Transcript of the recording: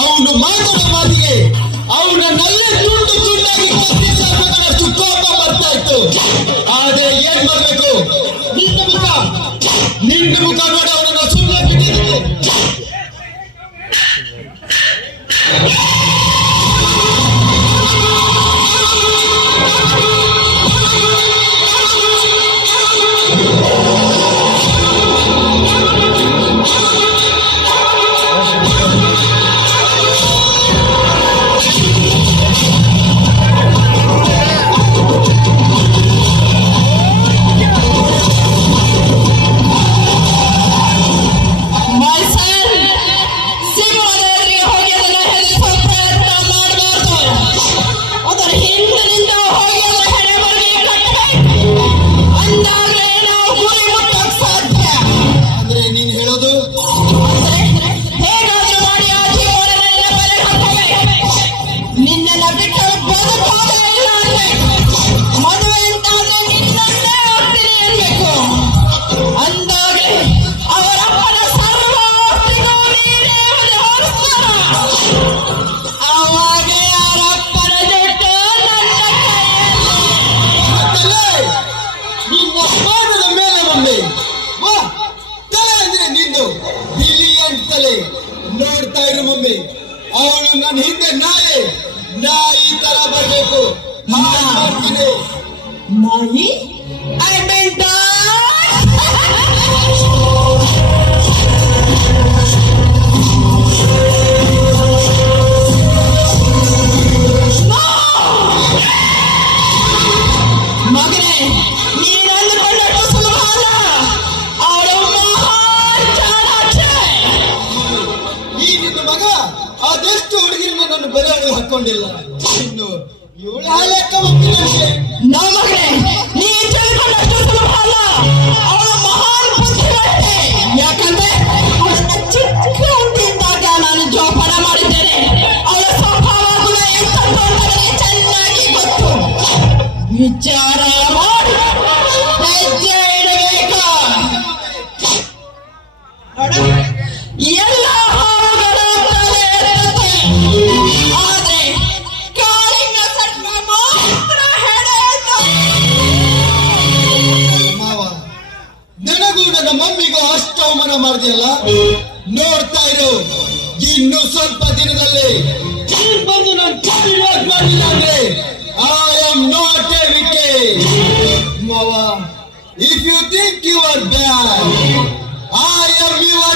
ಅವನು ಮಾತಾಡೋ ಮಾತಿಗೆ ಅವನನ್ನೆಲ್ಲೇ ತುಂಡು ತುಂಡಾಗಿ ಕತ್ತಿಸಬೇಕು ಕೋಪ ಬರ್ತಾ ಇತ್ತು. ಆದ್ರೆ ಏನ್ ಮಾಡ್ಬೇಕು, ನಿನ್ನ ಮುಖ ನೋಡಿ ಅವನನ್ನ ಸುಮ್ಮನೆ ಬಿಟ್ಟಿದ್ದೀನಿ. ನೋಡ್ತಾ ಇರು ಮಮ್ಮಿ, ಅವಳು ನನ್ನ ಹಿಂದೆ ನಾಯಿ ತರ ಬರ್ಬೇಕು. ನಾಯಿ ಮಗನೇ, ನೀನು ಅಂದುಕೊಂಡಷ್ಟು ಸುಲಭ ಅಲ್ಲ. ಅವಳು ಈ ನಿನ್ನ ಮಗ ಅದೆಷ್ಟು ಹುಡುಗಿನ ನನ್ನ ಬೆಲೆ ಹಾಕೊಂಡಿಲ್ಲ. ಇನ್ನು ಇವಳು ಲೆಕ್ಕ ಹೋಗ್ತಿದ್ದಂತೆ. ನಮ್ಮ ಮಗನೇ, ನೀನು ತಿಳ್ಕೊಂಡಷ್ಟು ಸುಲಭ ಅಲ್ಲ. ಅವಳು ಮಹಾನ್ ಬುದ್ಧಿವಂತೆ. ಯಾಕಂದ್ರೆ ಅವಳನ್ನ ಚಿಕ್ಕ ಹುಟ್ಟಿದ್ದಾಗ ನಾನು ಜೋಪಾನ ಮಾಡಿದ್ದೇನೆ. ಅವಳ ಸ್ವಭಾವ ಗುಣ ಎಂತದ್ದು ಅಂತ ನನಗೆ ಚೆನ್ನಾಗಿ ಗೊತ್ತು. ವಿಚಾರ ಮಾಡಿ ಹೆಜ್ಜೆ ಇಡಬೇಕು. ಎಲ್ಲ ಹಾವುಗಳ ತಲೆ ಎತ್ತುತ್ತೆ, ಆದ್ರೆ ಕಾಳಿಂಗ ಸಣ್ಣ ಮಾತ್ರ ಹೆಡೆ ಮಾವ, ನನಗೂ ನನ್ನ ಮಮ್ಮಿಗೂ ಅಷ್ಟು ಅವಮಾನ ಮಾಡಿದೆಯಲ್ಲ. ನೋಡ್ತಾ ಇರು, ಇನ್ನು ಸ್ವಲ್ಪ ದಿನದಲ್ಲಿ ಬಂದು ನಾನು ಮಾಡಿಲ್ಲ ಅಂದ್ರೆ I am not a wicked. Mama, if you think you are bad, I am your